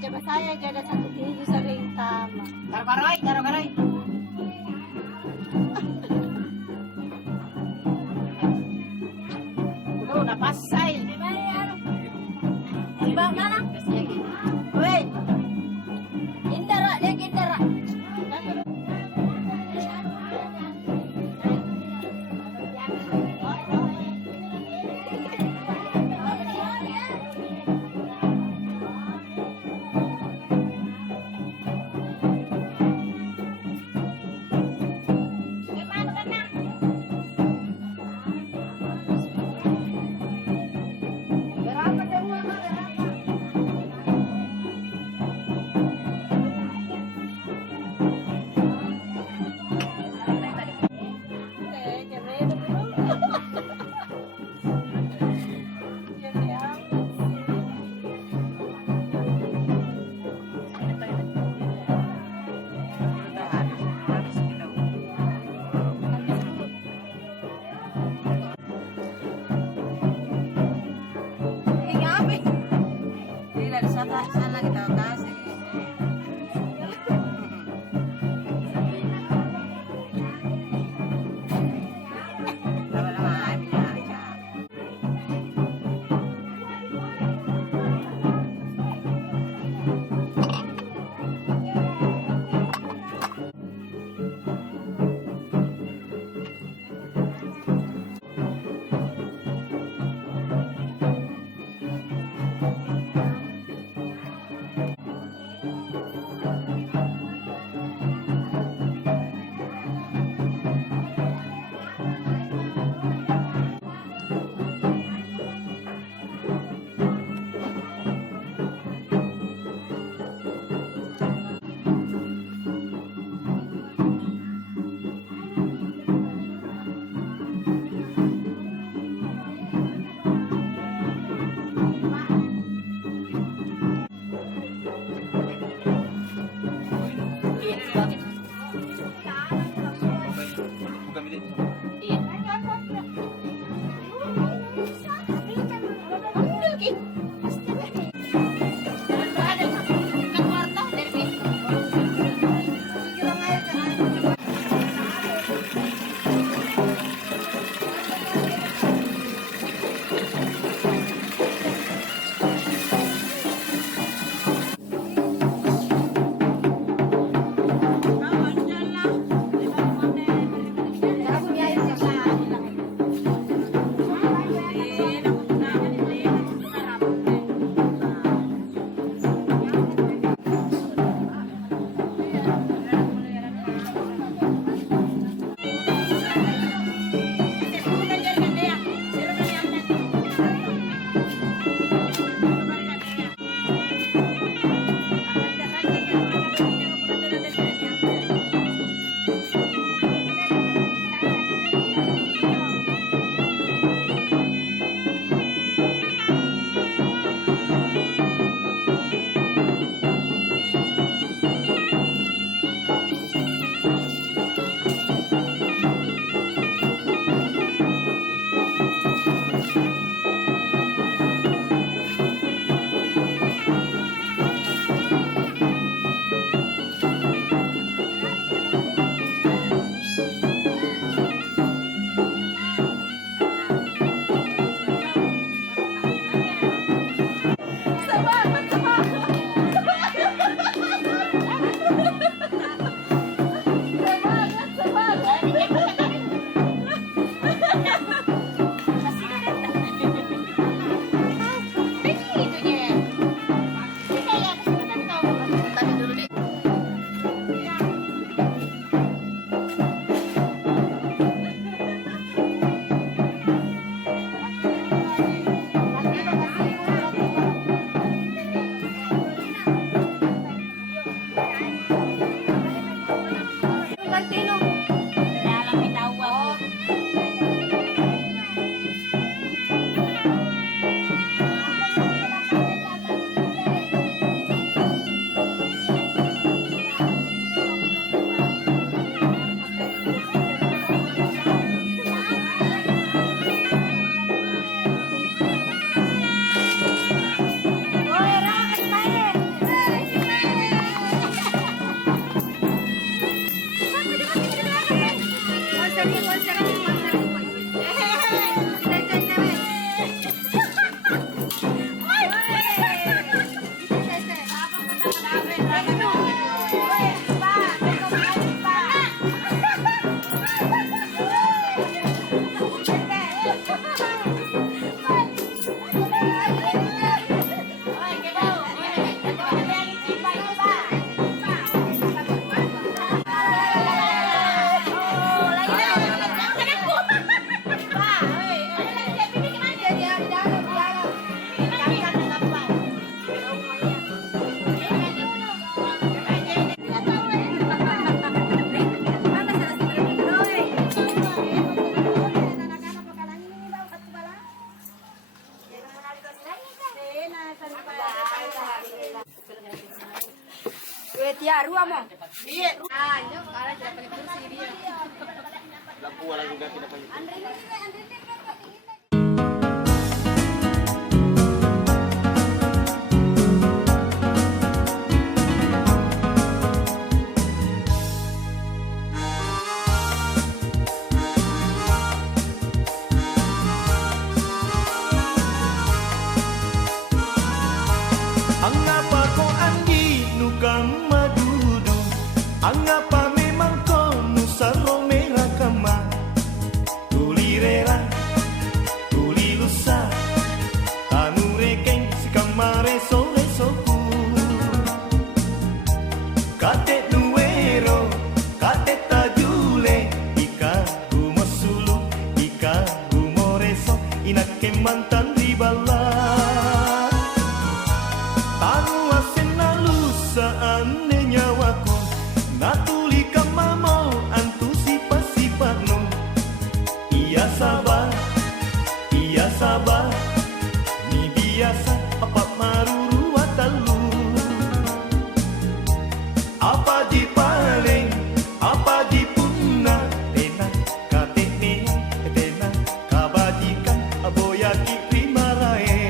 Coba saya ada satu kilo sering tama. Karo-karoy. Udah napasay. Di bawah mana? Weh, Indara, dia Indara. sana kita kasih. Lama-lama aja. Tiaru amo. Iya. Ah, nyok, ala tidak pakai kursi dia. Lampu lagi ganti apa itu? Kate nuero, kate tajule, ika rumosulu, ika rumoreso, inake mantan di bala. Tanu asena lusa ane nyawaku, natuli kamamo antu sifat-sifatmu. Iya sabar, ni biasa apa maruru watalu. Apa di paling, apa di punna, tena katene, tena kabajikan, aboyaki primarae.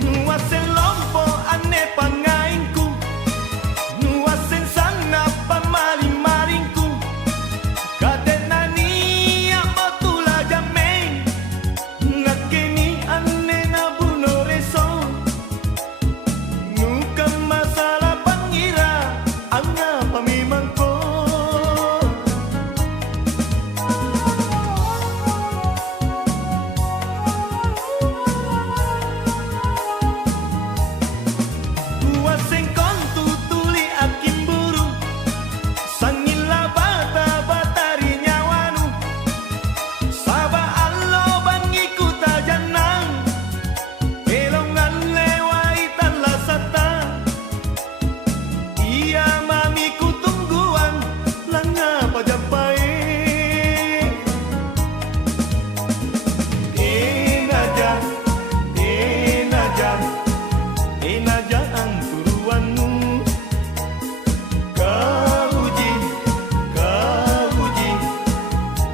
Nuasen lompo ane pangainku, nuasen sana pamaling-malingku. Kadenani abotula jameng, ngakeni ane nabuno reso. Nukan masalah pangira, anga pamimangko. Kuaseng kontu tuli akim buru, sangila bata batari nyawanu. Saba allo bangiku tajanang, elongan lewai tanla sata. Iya mamiku tungguan, langa pajapai. Enaja, enaja ang turuanmu. Kauji,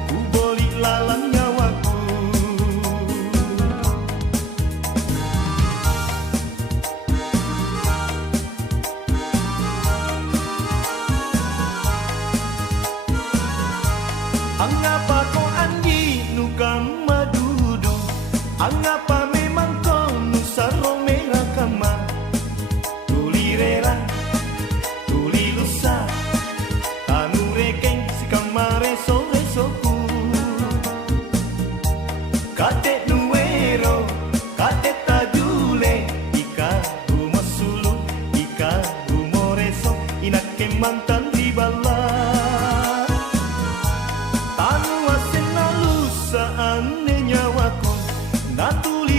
ku boli lalang nyawaku. Angapa ko andi nukam madudu, angapa memang kau nusaro merah kama. Tuli rera, tuli lusa, tanu rekeng si kamare sore-soku. Kate nuero, kate tajule, ika rumosulu, ika rumoreso, inake mantan di bala. Tanu asena lusa ane nyawaku, natuli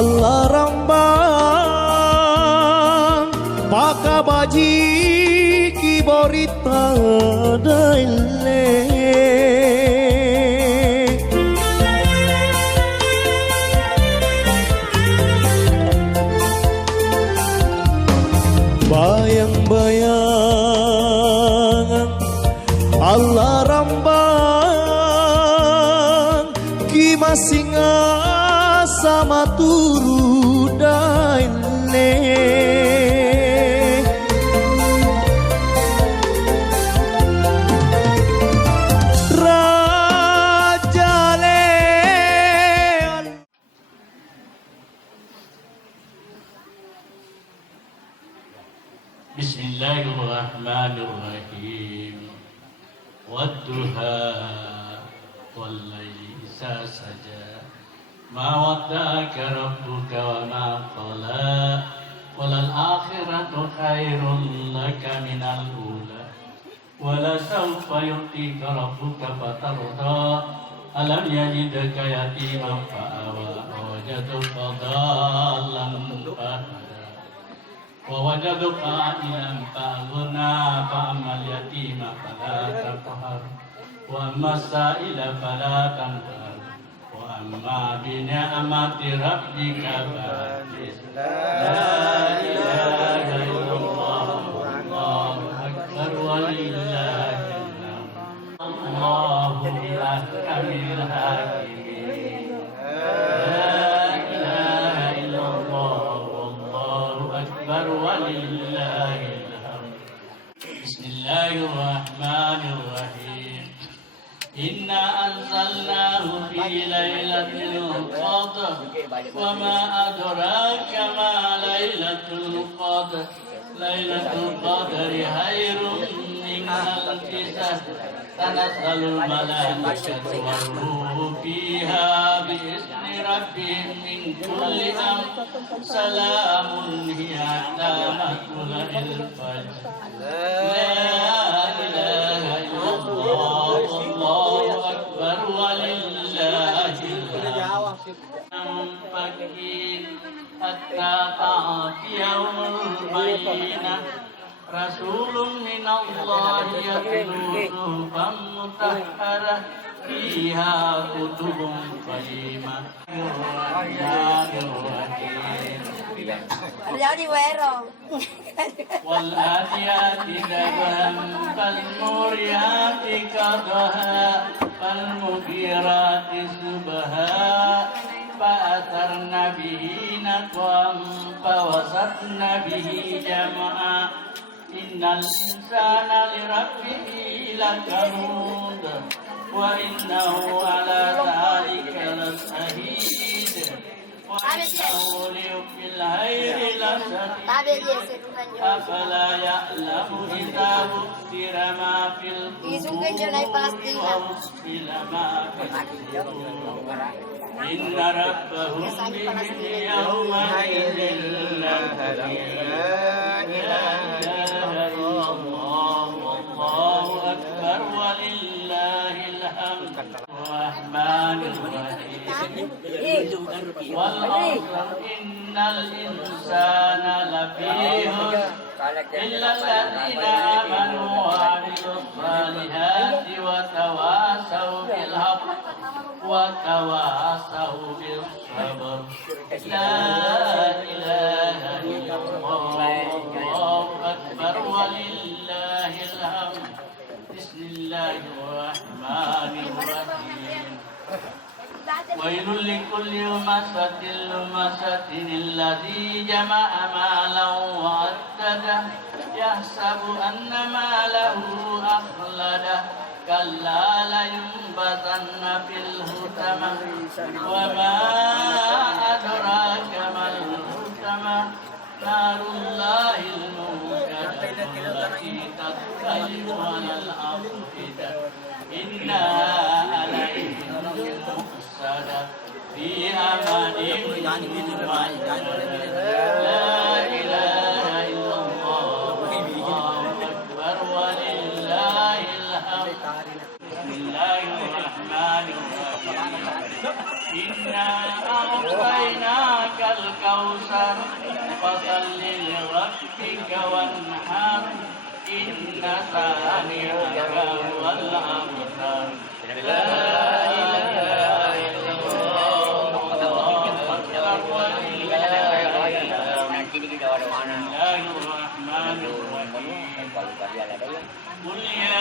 Allah rambang pakabaji kiborita daile bayang-bayangan Allah rambang ki masinga sama turu daile Bismillahirrahmanirrahim. Wadduha wal-laili idza saja. Ma wadda'aka rabbuka wa ma qala. Walal akhiratu khairun laka minal ula. Wala sawfa yu'tika rabbuka fatarda. Alam yajidka yatiman fa'awa. Wajadaka dhallan fahada. ووجدك عائلا فأغنى فأما اليتيم فلا تقهر وأما السائل فلا تنهر وأما بنعمة ربك فحدث لا إله إلا الله والله أكبر ولله الحمد الله أحكم الحاكمين ولله الحمد. بسم الله الرحمن الرحيم. إنا أنزلناه في ليلة القدر وما أدراك ما ليلة القدر ليلة القدر خير من ألف شهر تنزل الملائكة والروح فيها بإذن ربهم من كل أمر سلام هي حتى مطلع الفجر لا إله إلا الله والله أكبر ولله الحمد حتى تأتيهم البينة رسول من الله يتلو صحفا مطهرة فيها كتب قيمة والآتيات ذبحا فالموريات قدحا فالمغيرات صبحا فأثرن به نقعا فوسطن به جمعا إن الإنسان لربه لكنود وإنه على ذلك لشهيد وإنه لحب الخير لشديد أفلا يعلم إذا بشر ما في القبور وحصل ما في الصدور إن ربهم بهم يومئذ لخبير لا إله إلا الله والله أكبر ولله الحمد الرحمن الرحيم والعصر إن الإنسان لفي خسر إلا الذين آمنوا وعملوا الصالحات وتواصوا بالحق وتواصوا بالصبر لا إله إلا الله والله أكبر ولله الحمد بسم الله الرحمن الرحيم ويل لكل همزة لمزة الذي جمع مالا وعدده يحسب أن ماله أخلده كلا لينبذن في الحطمة وما أدراك ما الحطمة نار الله الموقدة التي تطلع على الأفئدة إنها عليهم مؤصدة في أمد ممددة لا إله إلا الله والله أكبر ولله الحمد بسم الله الرحمن الرحيم إنا أعطيناك أعطيناك الكوثر فصل لربك وانحر إن شانئك هو الأبتر لا إله إلا الله الرحمن الرحيم قل يا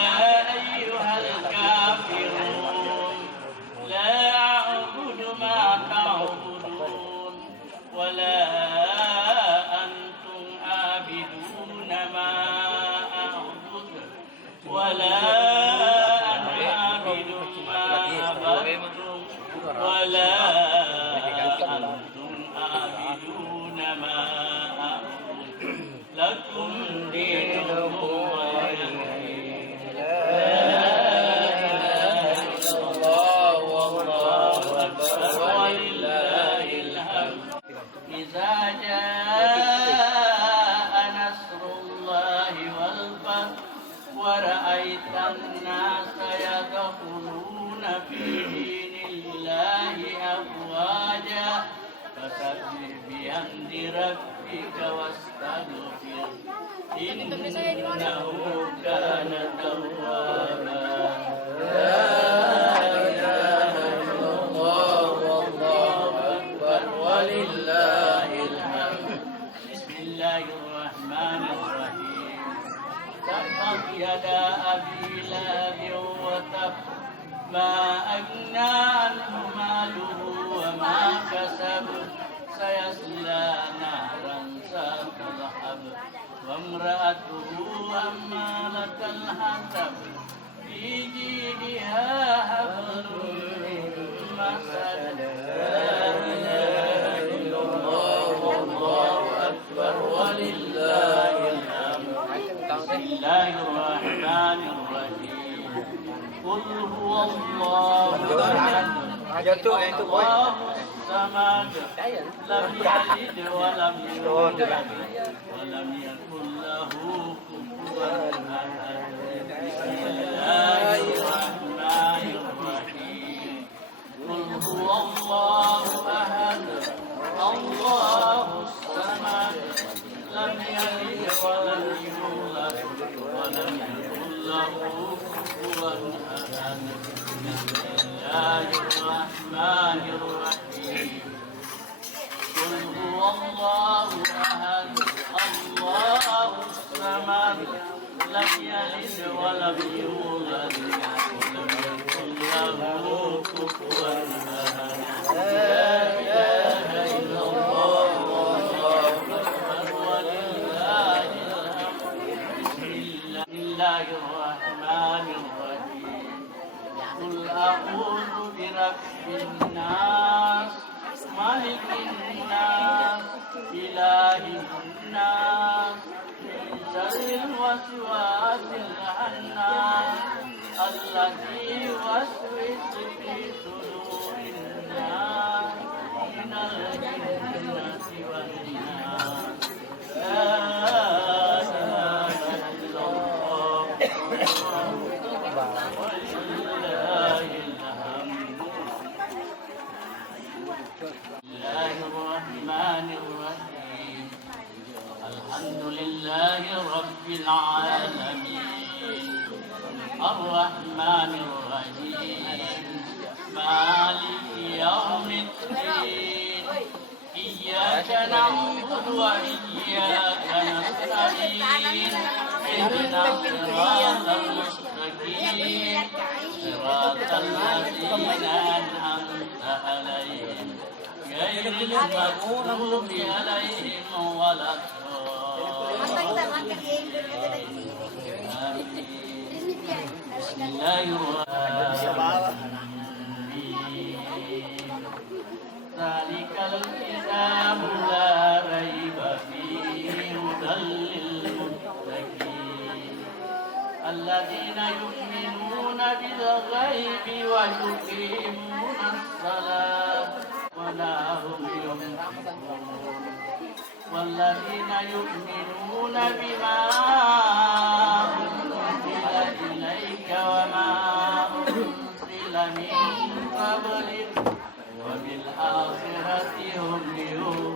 أيها الكافرون لا أعبد ما تعبدون ولا أنتم عابدون ما أعبد ولا أنا عابد ما عبدتم ولا أنتم عابدون ما أعبد لكم دينكم ولي دين لا إله إلا الله والله أكبر ولله الحمد إذا جاء نصر الله والفتح ورأيت الناس يدخلون في دين الله أفواجا فسبح بحمد ربك واستغفر إنه كان توابا لا إله إلا الله والله أكبر ولله الحمد بسم الله الرحمن الرحيم تبت يدا أبي لهب وتب ما أغنى عنه ماله وما كسب سيصلى نارا ذات لهب وامرأته حمالة الحطب في جيدها حبل من مسد لا إله إلا الله والله أكبر ولله الحمد بسم الله الرحمن الرحيم قل هو الله أحد الله الصمد لم يلد ولم يولد ولم يكن له كفوا أحد بسم الله الرحمن الرحيم قل هو الله أحد الله الصمد لم يلد ولم يولد ولم يكن له كفوا أحد بسم الله الرحمن الرحيم قل هو الله أحد الله الصمد لم يلد ولم يولد ولم يكن له كفوا أحد لا إله إلا الله والله أكبر ولله الحمد بسم الله الرحمن الرحيم قل أعوذ برب الناس ملك الناس إله الناس من شر الوسواس الخناس الذي يوسوس في صدور الناس من الجنة والناس لا إله إلا الله ولله الحمد الله الرحمن الرحيم الحمد لله رب العالمين الرحمن الرحيم مالك يوم الدين إياك نعبد وإياك نستعين اهدنا الصراط المستقيم صراط الذين أنعمت عليهم غير المغضوب عليهم ولا الضالين بسم الله الرحمن الرحيم ذلك الكتاب لا ريب فيه هدى للمتقين الذين يؤمنون بالغيب ويقيمون الصلاة ولا هم ينفقون والذين يؤمنون بما أنزل إليك وما أنزل من قبلك وبالآخرة هم يوقنون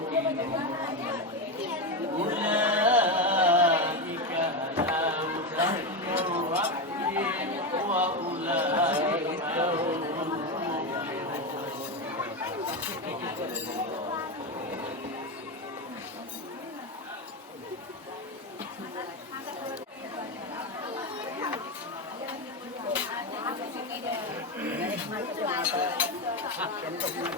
Thank you.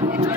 Thank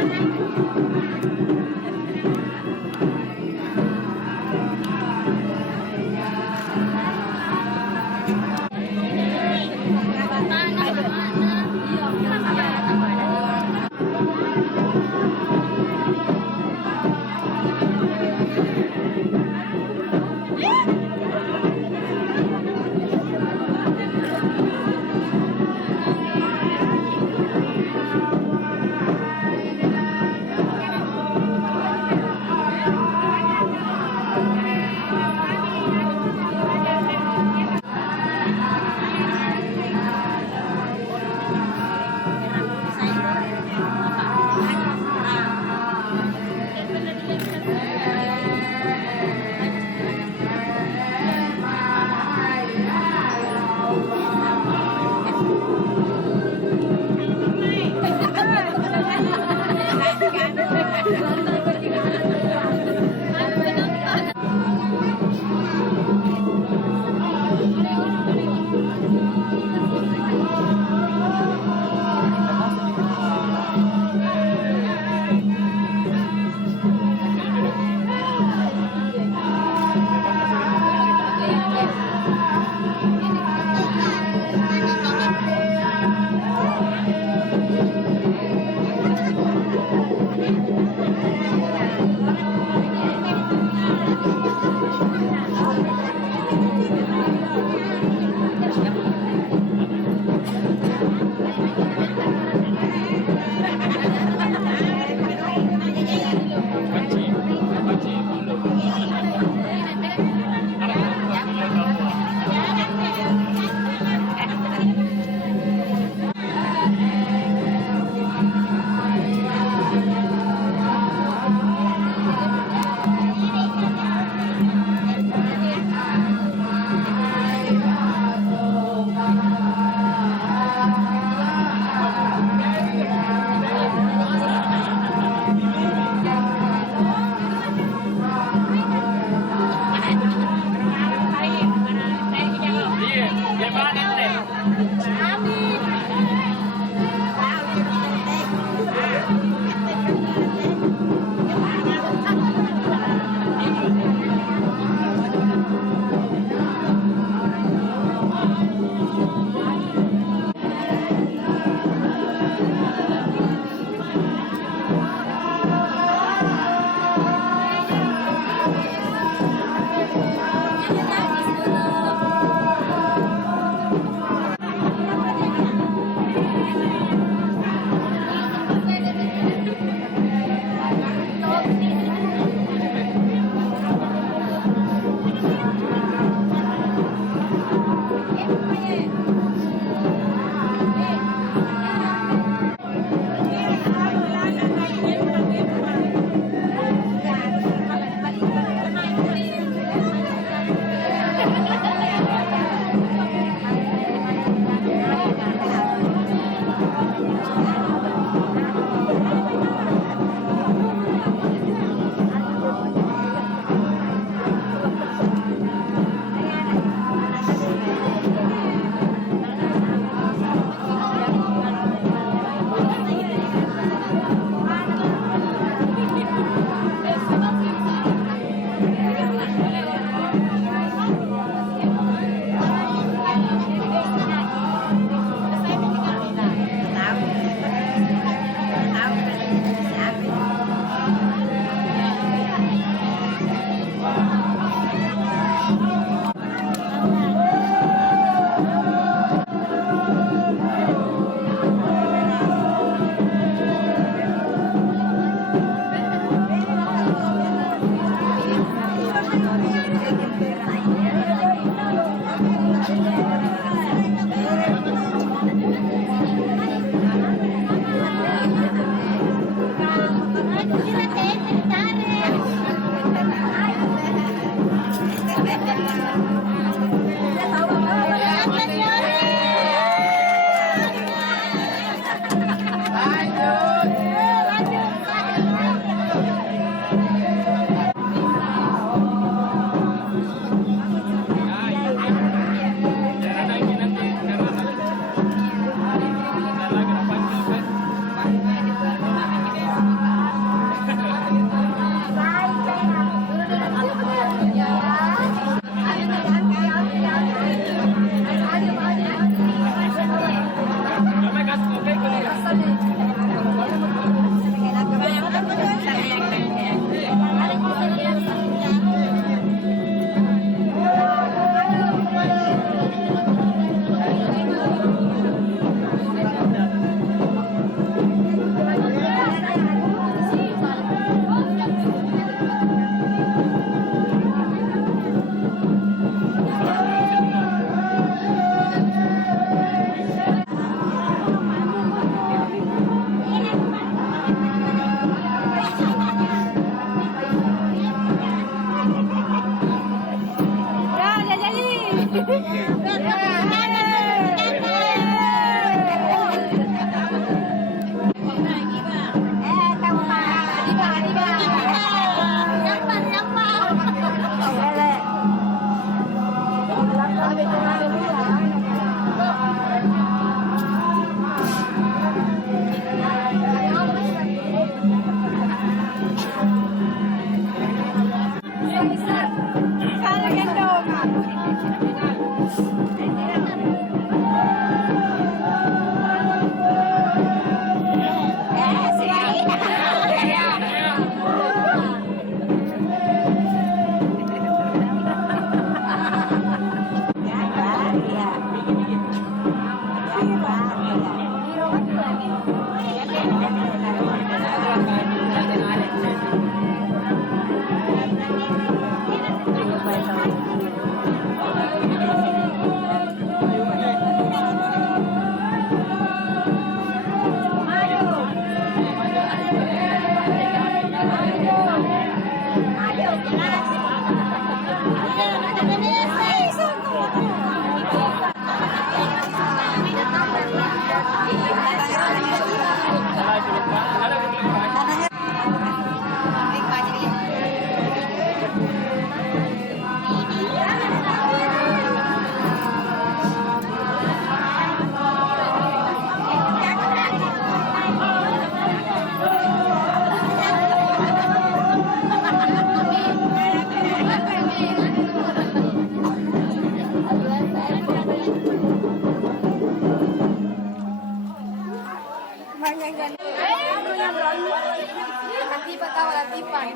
tipan.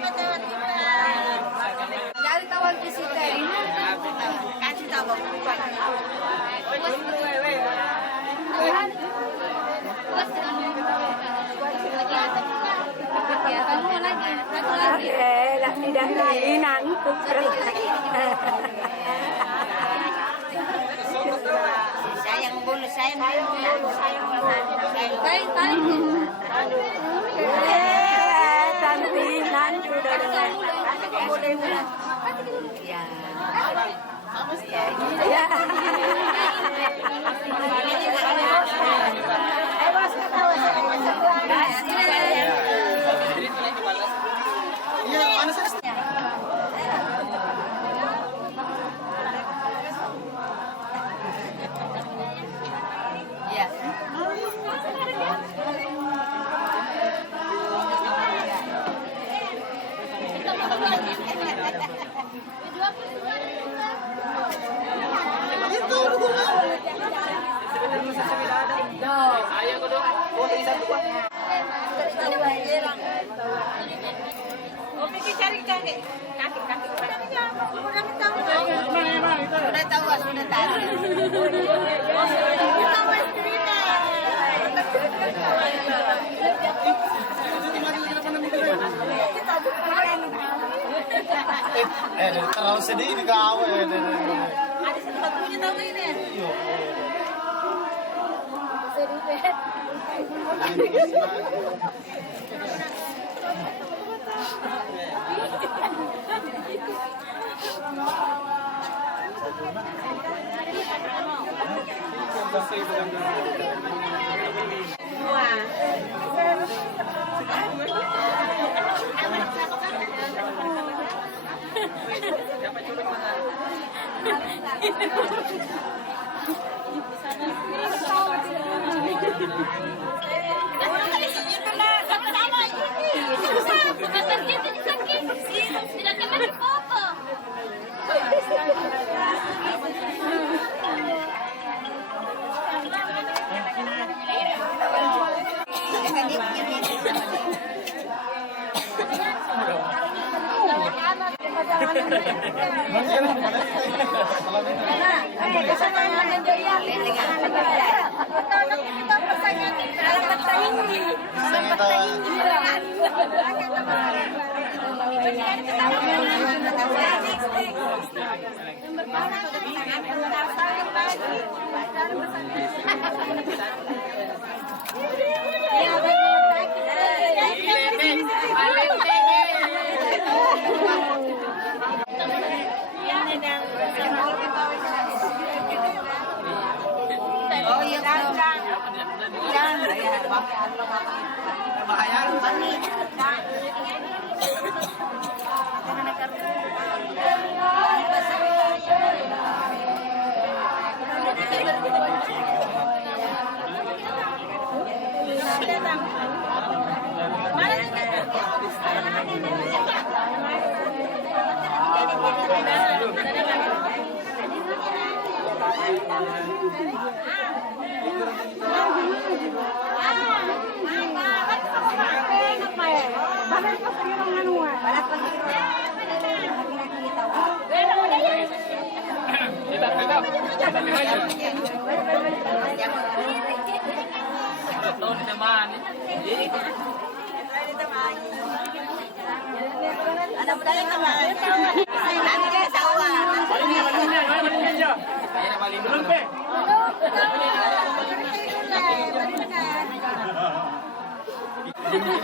Dari tawag bisita. Kasih tawag. Tidak inang. Sayang bulu sayang tantinan sudah Terlalu sedih ini kau ya. Ada satu lagunya tahu nggak ini?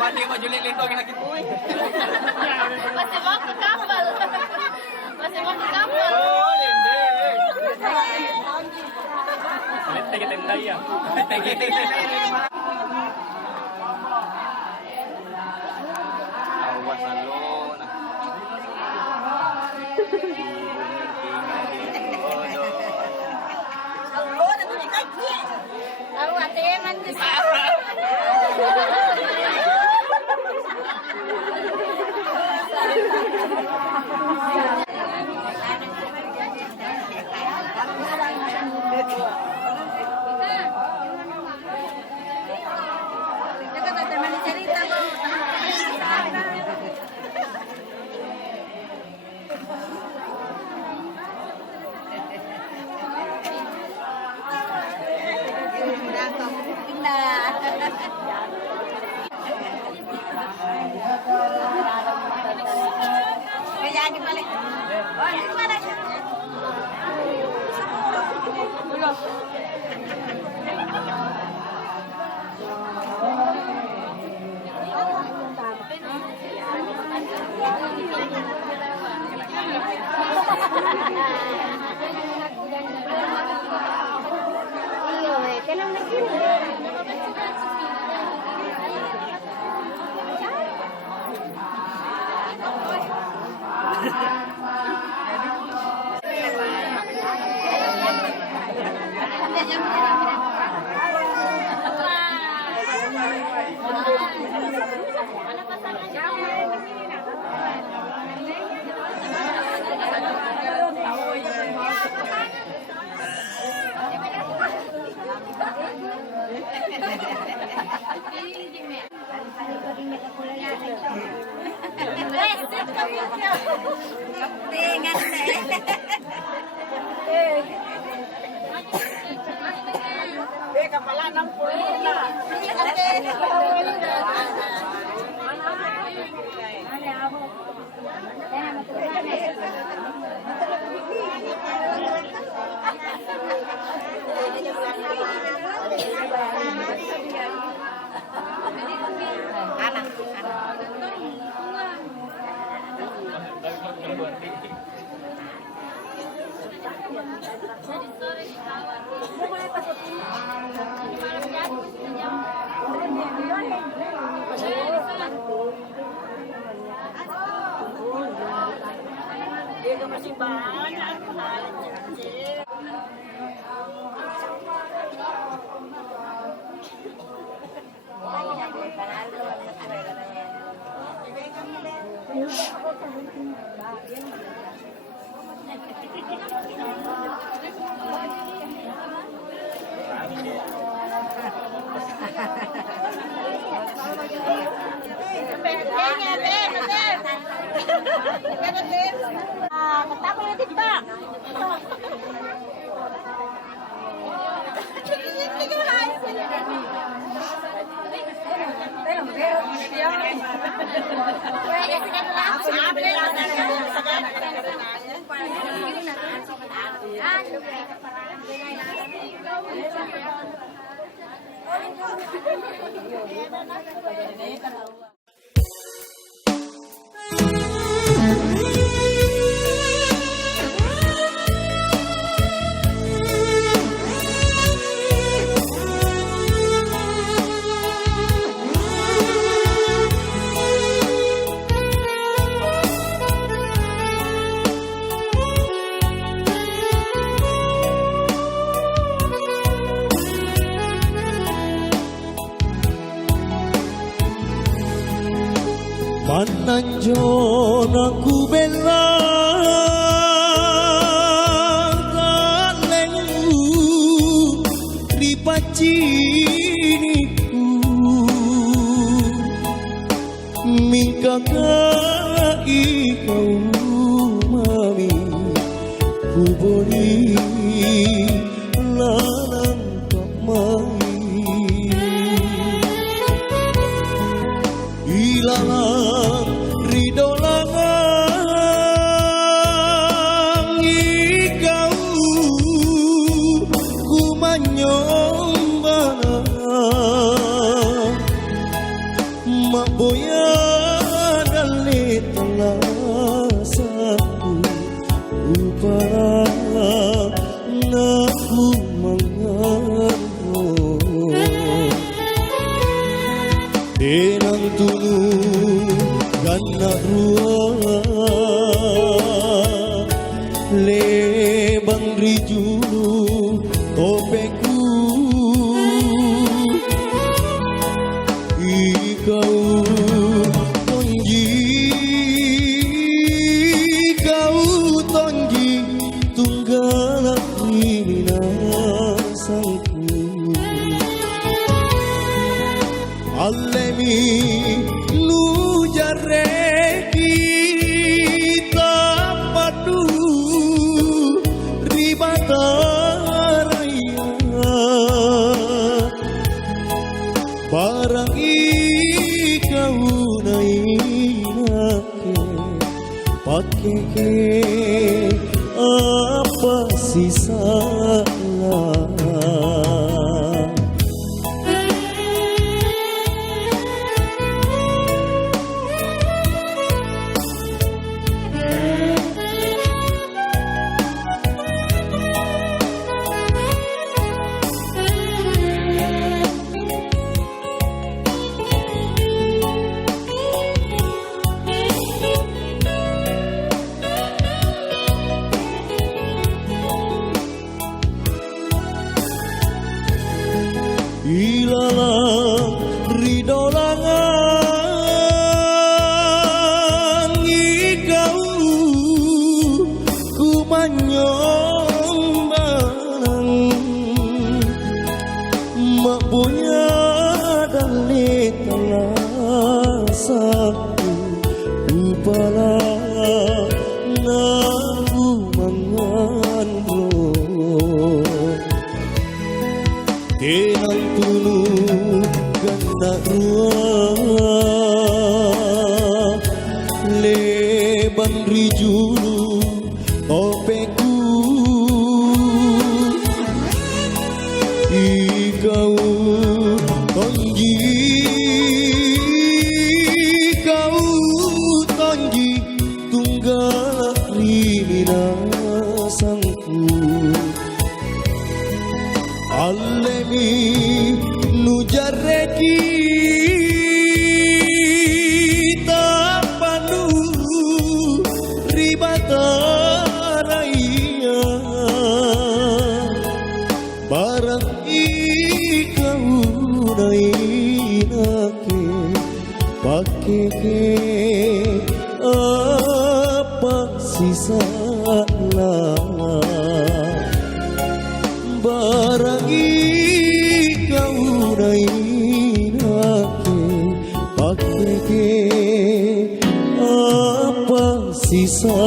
Mati maju lilito kinakit mo eh. Masih mau ke kapal. Masih mau ke kapal. Oh, hindi. Tege-tege ya. Awas alon. Tahu ate man gusto. lagi balik. Oh, gimana? Pananjon aku bela galengmu ripaciniku mingkakai kau mami ku beri lalang kamai ilalang ridolangang ikau ku manyombana mak boya dalit alasanku upah naku mangano enang tunu gana ruang lebang rijulu topekku ikau tongji kau tongji tung pakai apa sisa ilalang ridolangan ikau ku manyong barang mak punya dan litala saku upala naku mangan bro kenang tunu ganda ruang leban rijulu topeku ikau tonji tunggal rimina sangku Alemi nujareki tapanu ribataraya barang ikau nainake pakai apa sisa barang ikau nainake pakai apa sisa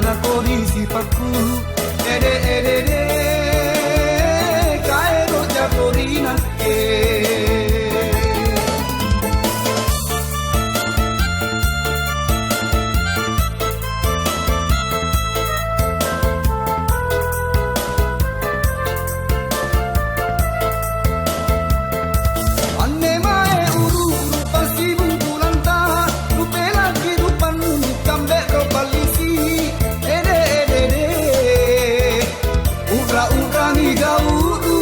Gimana kondisi paku Ede ede de Kaero jatorina Anne mae uru pasti bungkulanta Rupela kehidupan kambe robalisi Ede ede de Ura ura ni gauru